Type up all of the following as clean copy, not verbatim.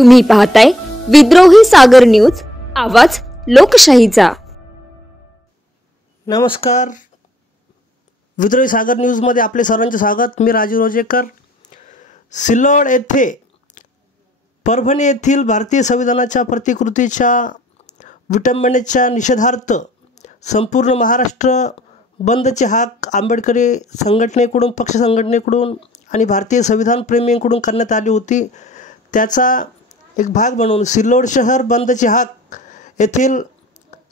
तुम्ही पाहताय विद्रोही सागर न्यूज, आवाज लोकशाहीचा। नमस्कार, विद्रोही सागर न्यूजमध्ये आपले सर्वांचे स्वागत। मी राजू रोजेकर। सिल्लोड येथे परभणी येथील भारतीय संविधानाच्या प्रतिकृतीच्या विटंबनेच्या निषेधार्थ संपूर्ण महाराष्ट्र बंदची हाक आंबेडकरी संघटनेकडून, पक्ष संघटनेकडून आणि भारतीय संविधान प्रेमींकडून करण्यात आली होती। त्याचा एक भाग म्हणून सिल्लोड शहर बंदची हाक येथील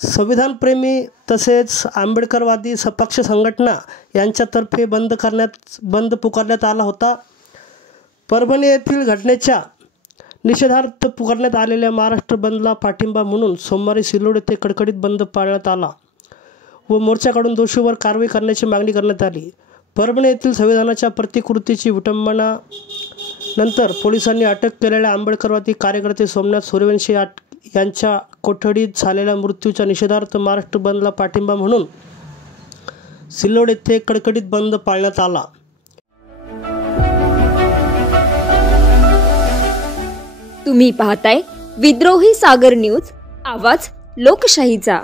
संविधानप्रेमी तसेच आंबेडकरवादी पक्ष संघटना यांच्यातर्फे बंद पुकारण्यात आला होता। परभणी येथील घटनेच्या निषेधार्थ पुकारण्यात आलेल्या महाराष्ट्र बंदला पाठिंबा म्हणून सोमवारी सिल्लोड येथे कडकडीत बंद पाळण्यात आला व मोर्चा काढून दोषींवर कारवाई करण्याची मागणी करण्यात आली। परभणी येथील संविधानाच्या प्रतिकृतीची विटंबना नंतर पोलिसांनी अटक केलेल्या आंबेडकरवादी कार्यकर्ते सोमनाथ सूर्यवंशी यांच्या कोठडीत झालेल्या मृत्यूच्या निषेधार्थ महाराष्ट्र बंदला पाठिंबा म्हणून सिल्लोड येथे कडकडीत बंद पाळण्यात आला। तुम्ही पाहताय विद्रोही सागर न्यूज, आवाज लोकशाहीचा।